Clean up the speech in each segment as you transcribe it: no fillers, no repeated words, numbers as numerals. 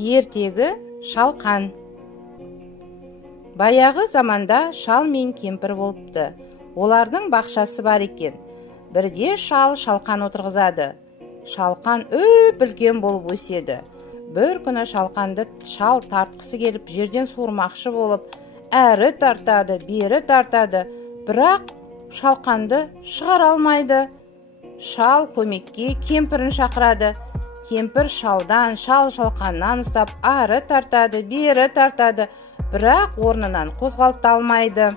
Ертегі шалқан. Баяғы заманда шал мен кемпір болыпты. Олардың бақшасы бар екен. Бірде шал шалқан отырғызады. Шалқан өп үлкен болып өседі. Бір күні шалқанды шал тартқысы келіп, жерден суырмақшы болып, әрі тартады, бері тартады, бірақ шалқанды шығара алмайды. Шал көмекке кемпірін шақырады. Кемпір шалдан, шал шалқаннан ұстап, ары тартады, бері тартады, бірақ орнынан қозғалта алмайды.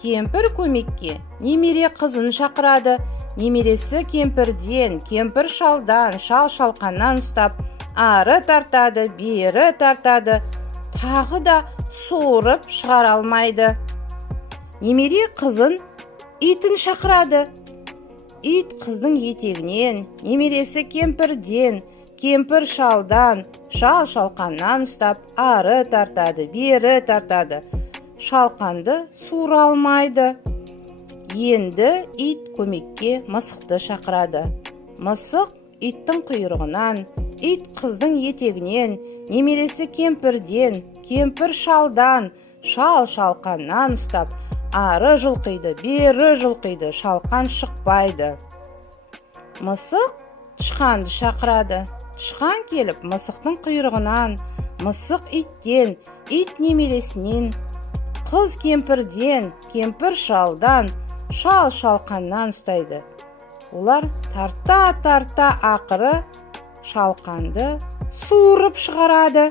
Кемпір көмекке немере қызын шақырады. Немересі кемпірден, кемпір шалдан, шал шалқаннан ұстап, ары тартады, бері тартады, тағы да суырып шығара алмайды. Немере қызын итін шақырады. Ит қыздың етегінен, немересі кемпірден, кемпір шалдан, шал шалқаннан ұстап, ары тартады, бері тартады, шалқанды суыра алмайды. Енді ит көмекке мысықты шақырады. Мысық иттің құйрығынан, ит қыздың етегінен, немересі кемпірден, кемпір шалдан, шал шалқаннан ұстап, ары жұлқиды, бері жұлқиды, шалқан шықпайды. Мысық тышқанды шақырады. Тышқан келіп, мысықтың құйрығынан, мысық иттен, ит немересінен, қыз кемпірден, кемпір шалдан, шал шалқаннан ұстайды. Олар тарта-тарта ақыры шалқанды суырып шығарады.